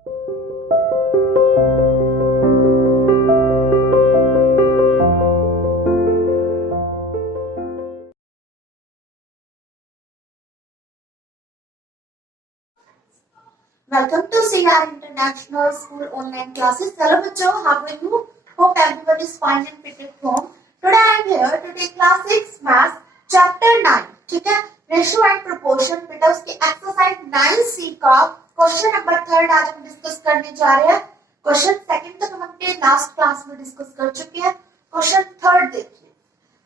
Welcome to CR International School online classes. Hello बच्चों, how are you? Hope everyone is fine and fit at home. Today I am here to take class 6 Math Chapter 9. ठीक है, ratio and proportion. बेटा उसकी exercise 9C का question number 3 आज हम discuss करने जा रहे हैं। क्वेश्चन सेकंड तक हम अपने लास्ट क्लास में डिस्कस कर चुके हैं। क्वेश्चन थर्ड देखिए,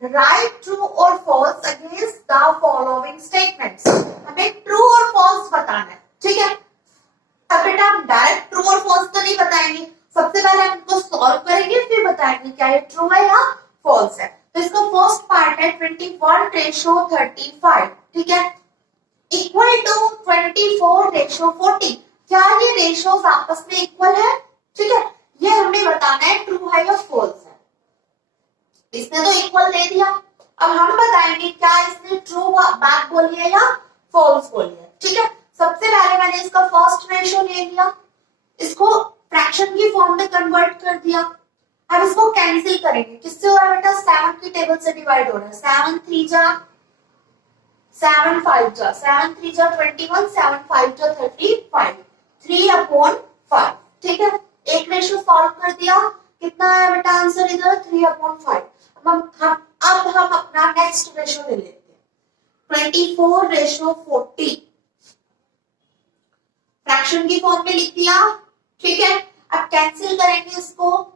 राइट ट्रू और false against the following statements. हमें ट्रू और फॉल्स बताना है। ठीक है, अब बेटा हम डायरेक्ट ट्रू और फॉल्स तो नहीं बताएंगे, सबसे पहले हम इनको सॉल्व करेंगे फिर बताएंगे क्या ये ट्रू है या फॉल्स है। तो इसका फर्स्ट पार्ट है 21:35। ठीक है, इक्वल टू 24:40। क्या ये रेशियोज आपस में इक्वल है? ठीक है, ये हमें बताना है ट्रू है या फॉल्स है। इसने तो इक्वल दे दिया, अब हम बताएंगे क्या इसने ट्रू बात बोली है या फॉल्स बोली है। ठीक है, सबसे पहले मैंने इसका फर्स्ट रेशियो ले लिया, इसको फ्रैक्शन की फॉर्म में कन्वर्ट कर दिया। अब इसको कैंसिल करेंगे, किससे हो रहा है बेटा? 7 की टेबल से डिवाइड हो रहा है। 7 3 जा 7 5 जा 7 3 जा 21, 7 5 जा 35, 3/5। ठीक है, एक रेशियो सॉल्व कर दिया, कितना है बेटा आंसर इधर? 3/5। अब हम अपना नेक्स्ट रेशियो ले लेते हैं 24:40। फ्रैक्शन की फॉर्म में लिख दिया। ठीक है, अब कैंसिल करेंगे इसको,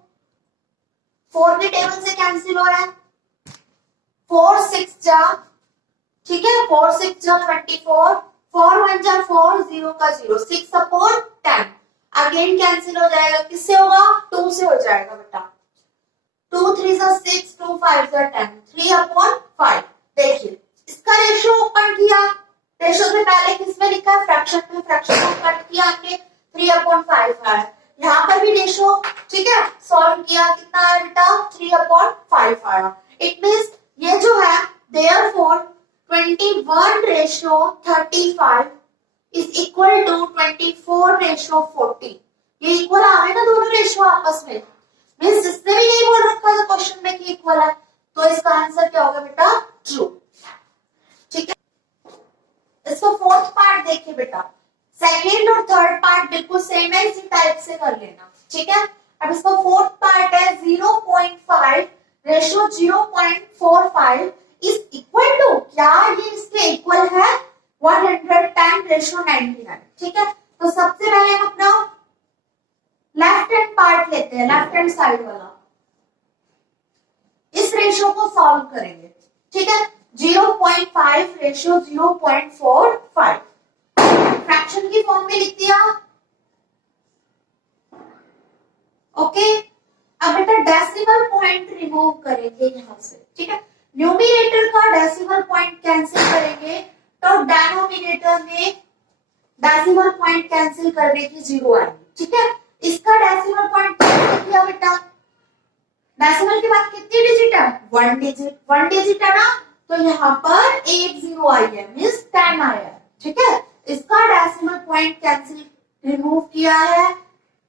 4 की टेबल से कैंसिल हो रहा है। 4 6 जा, ठीक है, 4 6 जा 24, 4 1 जा 4, 0 का 0, 6/10। अगेन कैंसिल हो जाएगा, किससे होगा? 2 से हो जाएगा बेटा। 2 3 जा 6, 2 5 जा 10, 3/5। देखिए इसका रेशियो ओपन किया, रेशियो से पहले किसमें लिखा है? फ्रैक्शन में। फ्रैक्शन को कट किया हमने, 3/5 है। यहाँ पर भी रेशियो, ठीक है, सॉल्व किया, कितना है बेटा? 3/5 आया। इट मींस ये जो है देयरफॉर 21:35 इज इक्वल टू 24:40। ये इक्वल आ गए ना दोनों रेशियो आपस में। मींस जिसने भी यही बोल रखा था क्वेश्चन में कि इक्वल है, तो इसका आंसर क्या होगा बेटा? ट्रू। ठीक है, इसको फोर्थ पार्ट देखिए बेटा, सेकेंड और थर्ड पार्ट बिल्कुल सेम है, इसी टाइप से कर लेना। ठीक है, अब इसका फोर्थ पार्ट है 0.5 रेशियो 0.45 इज इक्वल टू, क्या ये इसके इक्वल है? 110:99। ठीक है, तो सबसे पहले हम अपना लेफ्ट हैंड पार्ट लेते हैं, लेफ्ट हैंड साइड वाला, इस रेशियो को सॉल्व करेंगे। ठीक है, 0.5 रेशियो 0.45 फ्रैक्शन की फॉर्म में लिख दिया। ओके, अब बेटा डेसिमल पॉइंट रिमूव करेंगे यहां से। ठीक है, न्यूमरेटर का डेसिमल पॉइंट कैंसिल करेंगे तो डिनोमिनेटर में डेसिमल पॉइंट कैंसिल करने की 0 आएगी। ठीक है, इसका डेसिमल पॉइंट कैंसिल किया बेटा, डेसिमल के बाद कितनी डिजिट है? 1 डिजिट। 1 डिजिट है ना, तो यहाँ पर 1 0 आई है, मींस 10 आया है। ठीक है, इसका डेसिमल पॉइंट कैंसिल रिमूव किया है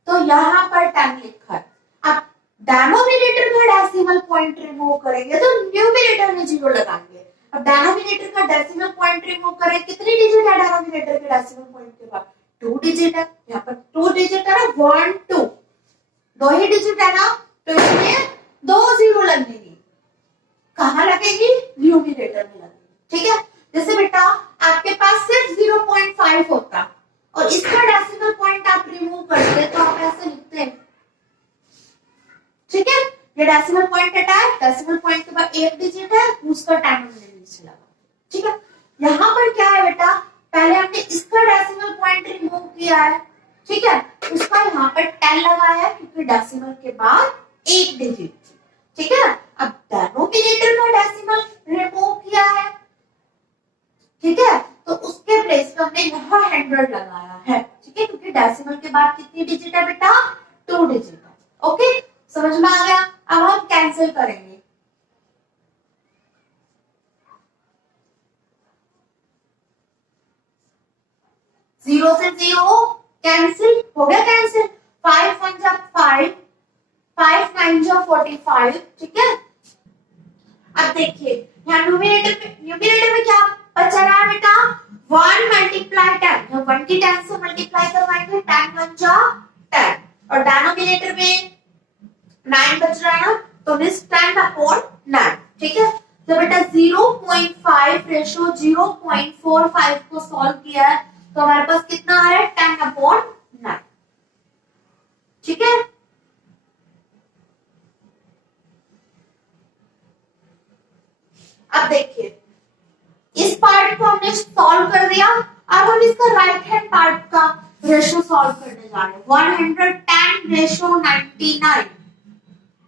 तो यहाँ पर 10 लिखा है। अब डिनोमिनेटर का डेसिमल पॉइंट रिमूव करेंगे तो न्यूमरेटर में 0 लगाएंगे। अब डिनोमिनेटर का डेसिमल पॉइंट रिमूव करें, कितनी डिजिट है डिनोमिनेटर के डेसिमल पॉइंट के बाद? 2 डिजिट है। यहाँ पर 2 डिजिट है ना, 1 2, 2 ही डिजिट है ना, तो इसमें 2 0 लगेगी। कहाँ लगेगी? न्यूमरेटर में लगेगी। ठीक है, जैसे बेटा आपके पास सिर्फ 0.5 होता और इसका डेसिमल पॉइंट आप रिमूव करते तो आप ऐसे लिखते हैं। ठीक है, ये डेसिमल पॉइंट हटा है, डेसिमल पॉइंट के बाद 1 डिजिट है, उसका 10 नीचे लगा। ठीक है, यहाँ पर क्या है बेटा, पहले हमने इसका डेसिमल पॉइंट रिमूव किया है। ठीक है, उसका यहाँ पर 10 लगाया है क्योंकि डेसिमल के बाद 1 डिजिट। ठीक है, अब डिनोमिनेटर का डेसिमल रिमूव किया है। ठीक है, तो उसके प्लेस पे हमने यहाँ 100 लगाया है। ठीक है, क्योंकि डेसिमल के बाद कितनी डिजिट है बेटा? 2 डिजिट है। ओके, समझ में आ गया? अब हम कैंसिल करेंगे। 0 से 0 कैंसिल हो गया, कैंसिल 5 1 जा 5, 5 9 जा 45, ठीक है। अब देखिए यहाँ न्यूमरेटर में क्या बचा रहा है बेटा, 1 मल्टीप्लाई 10, जब 1 की 10 से मल्टीप्लाई करवाएंगे 10 1 जा 10, और डिनोमिनेटर में 9 बच रहा है ना, तो दिस 10 अपॉन 9, ठीक है। तो बेटा 0.5 रेशो 0.45 को सॉल्व किया है, तो हमारे पास कितना आ रहा है, 10 अपॉन 9, ठीक है। अब देखिए इस पार्ट को हमने सॉल्व कर दिया, अब हम इसका राइट हैंड पार्ट का रेशो सॉल्व करने जा रहे हैं। 110 रेशो 99,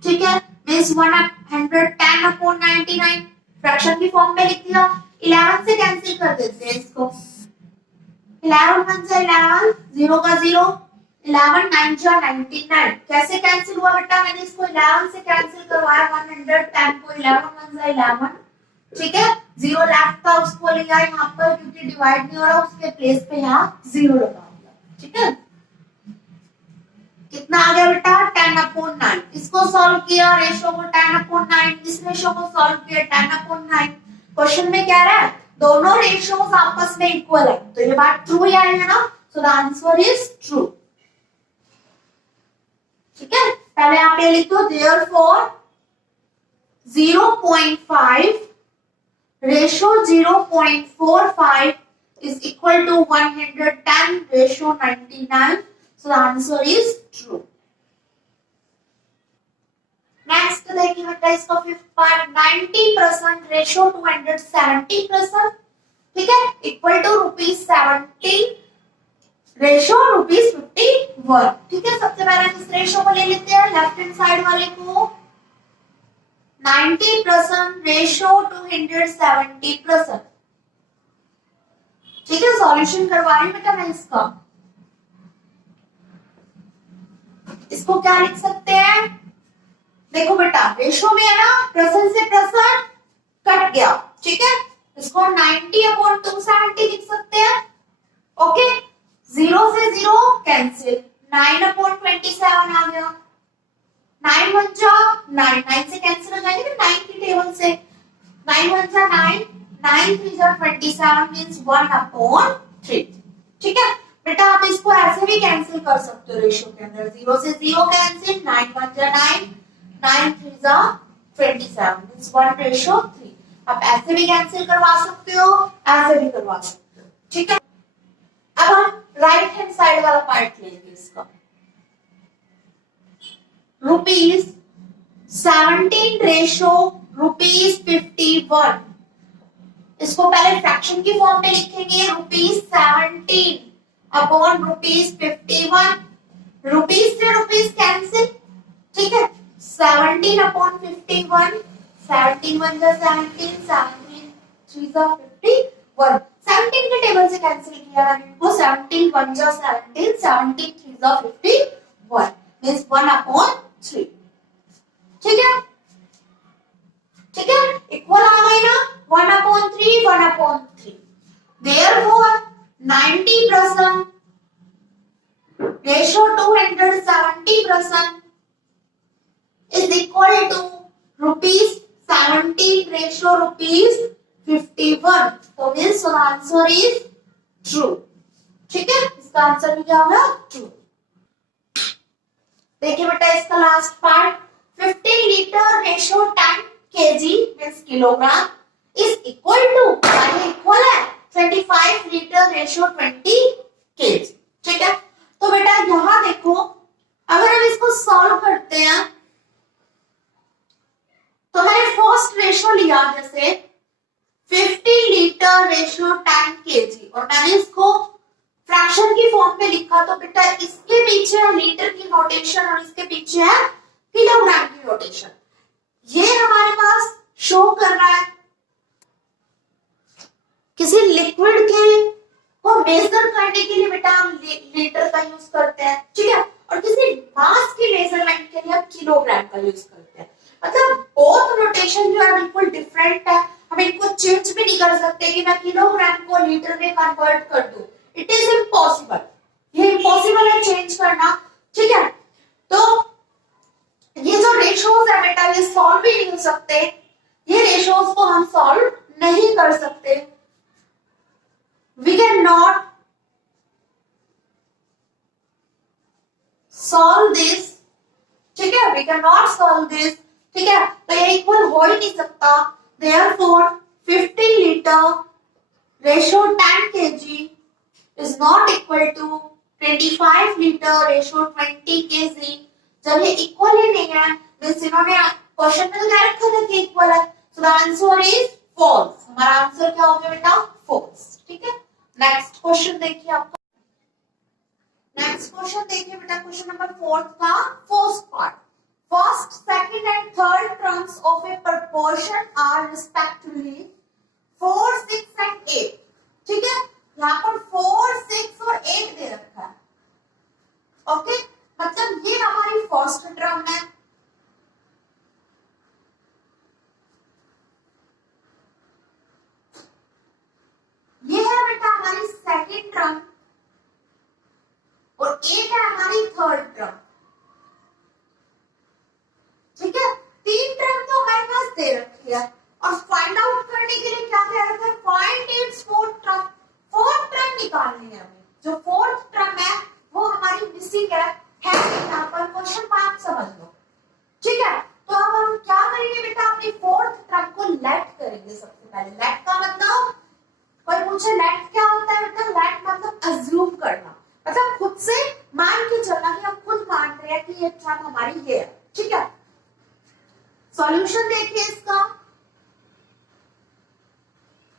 ठीक है, मींस 110 अपॉन 99 फ्रैक्शन की फॉर्म में लिख दिया। 11 से कैंसिल कर देते हैं इसको, 11 1 जा 11, 0 का 0, 11 9 जा 99, कैसे कैंसिल हुआ बेटा, मैंने इसको 11 से कैंसिल करवाया, 110 को 11 1 जा 11, ठीक है। 0 लेफ्ट था उसको लिया यहाँ पर, क्योंकि डिवाइड नहीं हो रहा, उसके प्लेस पे यहाँ 0 लगा दिया, ठीक है। कितना आ गया बेटा, 10 अपॉन 9, इसको सॉल्व किया रेशो को 10 अपॉन 9, इस रेशो को सॉल्व किया 10 अपॉन 9। क्वेश्चन में क्या रहा है, दोनों रेशोस आपस में इक्वल है, तो ये बात ट्रू ही आएगा ना, सो द आंसर इज ट्रू, ठीक है। पहले आप ये लिख दो, therefore 0.5 ratio 0.45 is equal to 110 ratio 99, so the answer is true. Next देखिए बेटा इसका फिफ्थ पार्ट, 90% रेशो 270%, ठीक है, इक्वल टू ₹70 रेशो ₹51, ठीक है। सबसे पहले इस रेशो को ले लेते हैं, लेफ्ट हैंड साइड वाले को, 90% रेशो 270%, ठीक है। सॉल्यूशन करवा रही हूं बेटा मैं इसका, इसको क्या लिख सकते हैं, देखो बेटा रेशो में है ना, परसेंट से परसेंट कट गया, ठीक है, इसको 90 अपॉन 270 लिख सकते हैं, ओके। 0 से 0 कैंसिल, 9 अपॉन 27 आ गया, 9 1 जा 9, 9 से कैंसिल हो जाएगी ना 9 की टेबल से, 9 1 जा 9, 9 3 जा 27 मींस 1 अपॉन 3, ठीक है। बेटा आप इसको ऐसे भी कैंसिल कर सकते हो रेशो के अंदर, 0 से 0 कैंसिल, 9 1 जा 9, 9 3 जा 27 मींस 1 रेशो 3, आप ऐसे भी कैंसिल करवा सकते हो, ऐसे भी करवा सकते हो, ठीक है। अब हम राइट हैंड साइड वाला पार्ट लेंगे इसका, ₹17 रेशो ₹51, इसको पहले फ्रैक्शन की फॉर्म में लिखेंगे, ₹17 अपॉन ₹51, रुपीस से रुपीस कैंसिल, ठीक है, 17 अपॉन 51, 17 1 जा 17, 17 3 जा 51, 17 के टेबल से कैंसिल किया मैंने इनको, 17 1 जा 17, 17 3 जा 51 मींस 1 अपॉन 3, ठीक है, ठीक है, इक्वल आ गए ना, 1 upon 3 1 upon 3, therefore 90% ratio 270% is equal to ₹17 ratio ₹51, तो means the answer is true, ठीक है, इसका आंसर भी क्या होगा, ट्रू। देखिए बेटा इसका last part, 15 litre ratio 10 kg means kilogram is equal to, ये इक्वल है 25 लीटर रेशो 20 kg, ठीक है। तो बेटा यहां देखो, अगर हम इसको सॉल्व करते हैं तो मैंने फर्स्ट रेशो लिया जैसे 50 लीटर रेशो 10 kg, और मैंने इसको फ्रैक्शन की फॉर्म में लिखा, तो बेटा इसके पीछे है लीटर की नोटेशन और इसके पीछे है किलोग्राम की नोटेशन, ये हमारे पास शो कर रहा है किसी लिक्विड के को मेजर करने के लिए बेटा हम लीटर का यूज करते हैं, ठीक है, और किसी मास की मेजरमेंट के लिए हम किलोग्राम का यूज करते हैं, मतलब बोथ नोटेशन जो है बिल्कुल डिफरेंट है, हम इनको चेंज भी नहीं कर सकते कि मैं किलोग्राम को लीटर में कन्वर्ट कर दूं, इट इज इम्पॉसिबल, ये इम्पॉसिबल करना, ठीक है। तो ये जो रेशोज है बेटा ये सॉल्व भी नहीं हो सकते, ये रेशोज को हम सॉल्व नहीं कर सकते, we can not solve this, ठीक है, we can not solve this, ठीक है। तो ये इक्वल हो ही नहीं सकता, therefore 50 litre ratio 10 kg is not equal to 25 litre ratio 20 kg। जब ये इक्वल ही नहीं है, मींस इन्होंने क्वेश्चन में तो क्या रखा था कि इक्वल है, so the answer is false. हमारा आंसर क्या हो गया बेटा, फॉल्स, ठीक है। नेक्स्ट क्वेश्चन देखिए आपका, नेक्स्ट क्वेश्चन देखिए बेटा, क्वेश्चन नंबर 4 का first part, first second and third terms of a proportion are respectively 4, 6 and 8, ठीक है। यहाँ पर 4, 6 और 8 दे रखा है, ओके, मतलब ये हमारी फर्स्ट टर्म है, ये है बेटा हमारी सेकंड टर्म और एक है हमारी थर्ड टर्म, ठीक है। तीन टर्म तो हमारे पास दे रखी है और फाइंड आउट करने के लिए क्या कह रखा है, find its fourth term, fourth term निकालनी है हमें, जो फोर्थ टर्म है वो हमारी मिसिंग है यहाँ पर, क्वेश्चन मार्क समझ लो, ठीक है। तो अब हम क्या करेंगे बेटा, अपनी फोर्थ टर्म को लेट करेंगे सबसे पहले। लेट का मतलब, कोई पूछे लेट क्या होता है बेटा, लेट मतलब अज्यूम करना, मतलब खुद से मान के चलना कि हम खुद मान रहे हैं कि ये टर्म हमारी ये है, ठीक है। सॉल्यूशन देखिए इसका,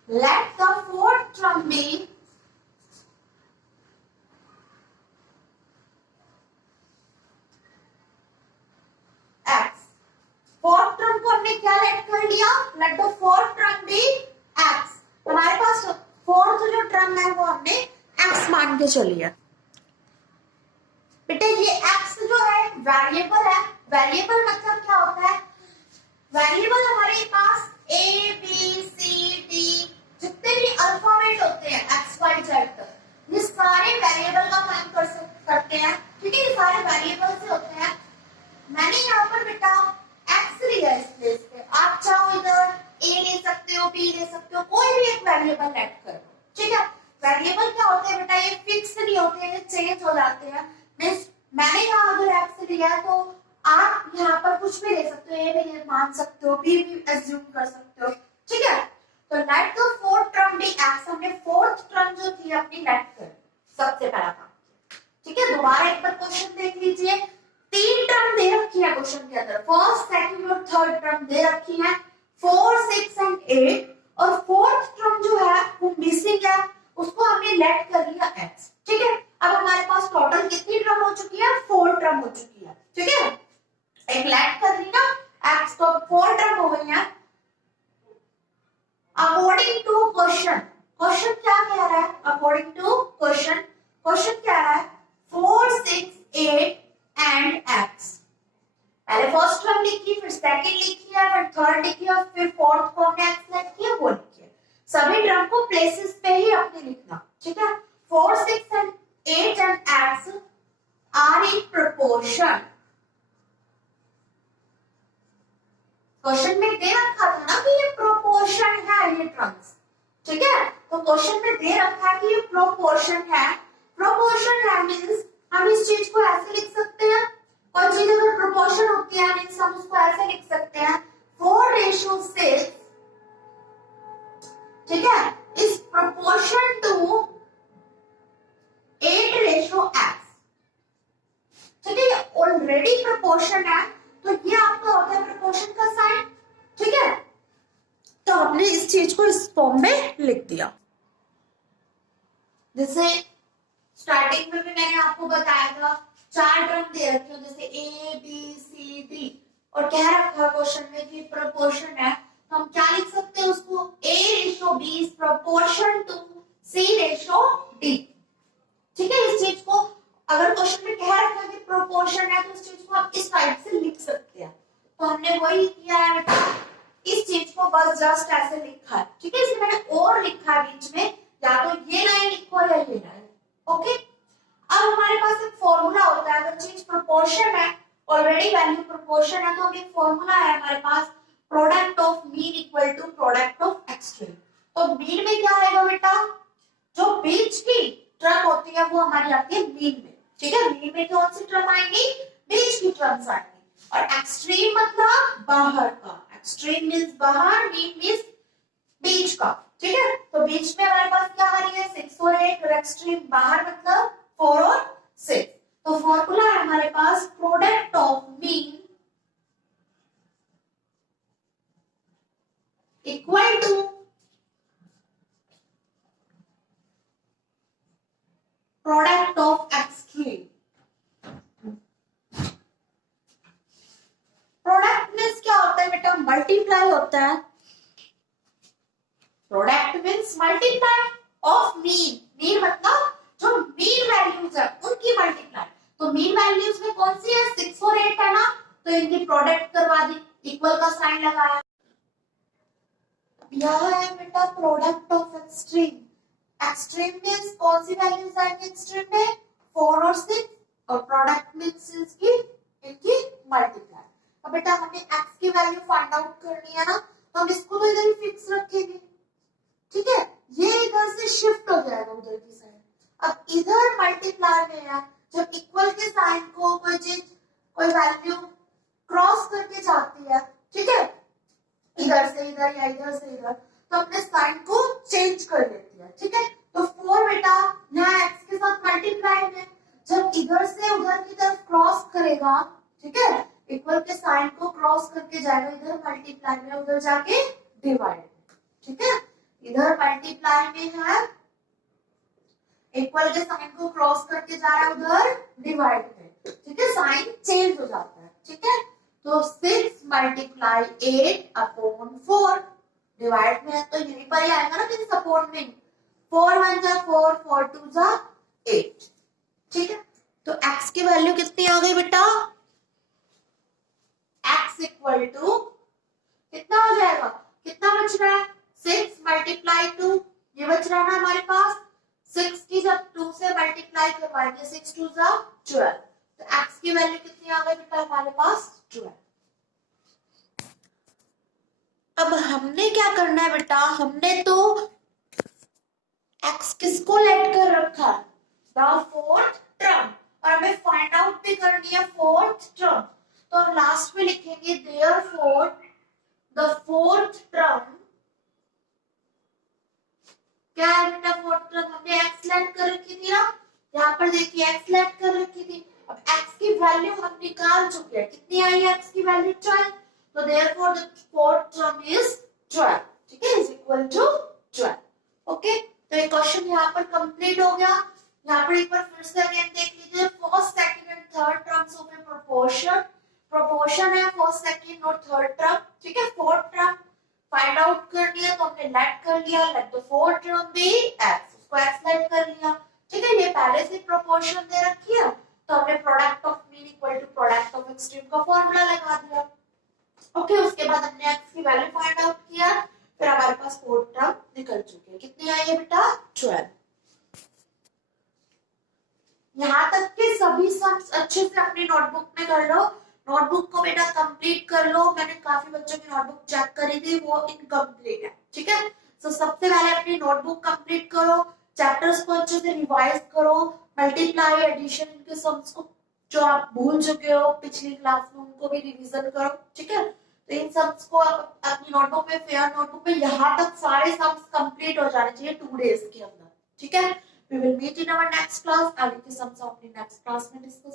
let the fourth term be x. Fourth term को हमने क्या लेट कर लिया, let the fourth term be x. हमारे पास फोर्थ जो टर्म है वो हमने एक्स मान के चलिए। बेटा ये एक्स जो है वेरिएबल है, वेरिएबल मतलब क्या होता है, वेरिएबल हमारे पास ए बी सी डी जितने भी अल्फाबेट होते हैं एक्स वाई जेड तक, ये सारे वेरिएबल का काम करते हैं, ठीक है, ये सारे वेरिएबल से होते हैं। मैंने यहाँ पर बेटा एक्स लिया इस प्लेस पे, आप चाहो इधर ए ले सकते हो, बी ले सकते हो, कोई भी एक वेरिएबल ऐड करो, ठीक है। वेरिएबल क्या होते हैं बेटा, ये फिक्स नहीं होते हैं, चेंज हो जाते हैं। मैंने यहाँ अगर एक्स लिया तो आप यहाँ पर कुछ भी ले सकते हो, ए भी मान सकते हो, बी भी एज्यूम कर सकते हो, ठीक है। तो let the fourth term be x, हमने फोर्थ टर्म जो थी अपनी लेट कर, सबसे पहला काम, ठीक है। दोबारा एक बार क्वेश्चन देख लीजिए, तीन टर्म दे रखी है क्वेश्चन के अंदर, फर्स्ट सेकंड और थर्ड टर्म दे रखी है 4, 6 एंड 8, और फोर्थ टर्म जो है वो मिसिंग है, उसको हमने लेट कर लिया x, ठीक है। अब हमारे पास टोटल कितनी टर्म हो चुकी है, 4 टर्म हो चुकी है, ठीक है। एक लेट कर ली ना x, तो 4 टर्म हो गई है। अकॉर्डिंग टू क्वेश्चन, क्वेश्चन क्या कह रहा है, अकॉर्डिंग टू क्वेश्चन, क्वेश्चन क्या है 4, 6, 8 एंड x। पहले फर्स्ट टर्म लिखी, फिर सेकंड लिखी है, फिर थर्ड लिखी और फिर फोर्थ को हमने x लेट किया, वो लिखी है। सभी टर्म को प्लेसेस पे ही अपने लिखना, ठीक है। 4, 6 and 8 and x are in proportion, question में दे रखा था ना कि ये प्रोपोर्शन है ये टर्म्स, ठीक है। तो क्वेश्चन में दे रखा है कि ये प्रोपोर्शन है, प्रोपोर्शन है मींस हम इस चीज को ऐसे लिख सकते हैं, कोई चीज अगर प्रोपोर्शन होती है मींस हम उसको ऐसे लिख सकते हैं 4:6, ठीक है, इज प्रोपोर्शन टू 8:x, ठीक है। ऑलरेडी प्रोपोर्शन है तो ये आपका होता है प्रोपोर्शन का साइन, ठीक है। तो हमने इस चीज को इस फॉर्म में लिख दिया, जैसे स्टार्टिंग में भी मैंने आपको बताया था 4 टर्म दे रखे हो, जैसे ए बी सी डी, और कह रखा क्वेश्चन में कि प्रोपोर्शन है, तो हम क्या लिख सकते हैं उसको, A:B is proportion to C:D, ठीक है। इस चीज को अगर क्वेश्चन में कह रखा है कि प्रोपोर्शन है तो इस चीज को आप इस टाइप से लिख सकते हैं, तो हमने वही किया है बेटा, इस चीज को बस जस्ट ऐसे लिखा है, ठीक है। इसमें मैंने और लिखा है बीच में, या तो ये लाइन लिखो या ये लाइन, ओके। अब हमारे पास एक फॉर्मूला होता प्रोपोर्शन है, ऑलरेडी वैल्यू प्रोपोर्शन है, तो अभी फॉर्मूला है हमारे पास product of mean equal to product of extreme. तो मीन में क्या आएगा बेटा, जो बीच की टर्म होती है वो हमारी आती है मीन में, ठीक है। मीन में कौन सी टर्म आएगी, बीच की टर्म्स आएंगी। और एक्सट्रीम मतलब बाहर का, एक्सट्रीम मींस बाहर, मीन मींस बीच का, ठीक है। तो बीच में हमारे पास क्या आ रही है 6 और 8, और एक्सट्रीम बाहर मतलब 4 और 6। तो फॉर्मूला है हमारे पास product of mean equal to product of extreme. Product means क्या होता है बेटा, मल्टीप्लाई होता है। Product means multiply of mean, mean मतलब जो मीन वैल्यूज है उनकी मल्टीप्लाई। तो मीन वैल्यूज में कौन सी है 6 और 8 है ना, तो इनकी प्रोडक्ट करवा दी, इक्वल का साइन लगाया। यह है बेटा product of extreme. Extreme means कौन सी वैल्यूज आएंगी एक्सट्रीम में 4 और 6, और प्रोडक्ट मींस इसकी इनकी मल्टीप्लाई। अब बेटा हमें x की वैल्यू फाइंड आउट करनी है ना, तो हम इसको तो इधर ही फिक्स रखेंगे, ठीक है। ये इधर से शिफ्ट हो जाएगा उधर की साइड। अब इधर मल्टीप्लाई में है, जब इक्वल के साइन को कोई चीज कोई वैल्यू क्रॉस करके जाती है, ठीक है, इधर से इधर या इधर से इधर, तो अपने साइन को चेंज कर लेती है, ठीक है। तो 4 बेटा यहाँ x के साथ मल्टीप्लाई में, जब इधर से उधर की तरफ क्रॉस करेगा, ठीक है, इक्वल के साइन को क्रॉस करके जाएगा इधर मल्टीप्लाई में, उधर जाके डिवाइड, ठीक है। इधर मल्टीप्लाई में है, इक्वल के साइन को क्रॉस करके जा रहा है उधर डिवाइड में, ठीक है, साइन चेंज हो जाता है, ठीक है। तो 6 मल्टीप्लाई 8 अपॉन 4, डिवाइड में है तो यहीं पर ही आएगा ना कि अपॉन में, 4 1 जा 4, 4 2 जा 8, ठीक है। तो x की वैल्यू कितनी आ गई बेटा, x इक्वल टू कितना हो जाएगा, कितना बच रहा है 6 मल्टीप्लाई 2, ये बच रहा है ना हमारे पास। 6 की जब 2 से मल्टीप्लाई करवाएंगे 6 2 जा 12, तो x की वैल्यू कितनी आ गई बेटा हमारे पास 12। अब हमने क्या करना है बेटा, हमने तो x किसको लेट कर रखा है, द फोर्थ टर्म, और हमें फाइंड आउट भी करनी है फोर्थ टर्म। तो हम लास्ट में लिखेंगे देयरफॉर द फोर्थ टर्म, क्या है बेटा फोर्थ टर्म, हमने x लेट कर रखी थी ना, यहाँ पर देखिए x लेट कर रखी थी। अब x की वैल्यू हम निकाल चुके हैं, कितनी आई है x की वैल्यू 12, तो therefore the fourth term is 12, ठीक है, इज इक्वल टू 12। ओके, तो ये क्वेश्चन यहाँ पर कंप्लीट हो गया। यहाँ पर एक बार फिर से अगेन देख लीजिए, first second and third terms of A proportion, proportion है फर्स्ट सेकंड और थर्ड टर्म, ठीक है। फोर्थ टर्म फाइंड आउट करनी है तो हमने लेट कर लिया, let the fourth term be x, उसको x लेट कर लिया, ठीक है। ये पहले से प्रोपोर्शन दे रखी है, तो हमने product of mean equal to product of extreme का फॉर्मूला लगा दिया। ओके, उसके बाद हमने x की वैल्यू फाइंड आउट किया, फिर हमारे पास फोर्थ टर्म निकल चुकी है, कितनी आई है बेटा 12। यहाँ तक के सभी सम्स अच्छे से अपनी नोटबुक में कर लो, नोटबुक को बेटा कंप्लीट कर लो। मैंने काफी बच्चों की नोटबुक चेक करी थी, वो इनकम्प्लीट है, ठीक है। तो सबसे पहले अपनी नोटबुक कंप्लीट करो, चैप्टर्स को अच्छे से रिवाइज करो, मल्टीप्लाई एडिशन इनके सम्स को जो आप भूल चुके हो पिछली क्लास में उनको भी रिवीजन करो, ठीक है। तो इन सम्स को आप अपनी नोटबुक में, फेयर नोटबुक में यहाँ तक सारे सम्स कंप्लीट हो जाने चाहिए 2 डेज के अंदर, ठीक है। We will meet in our next class. आगे के सम्स अपनी नेक्स्ट क्लास में डिस्कस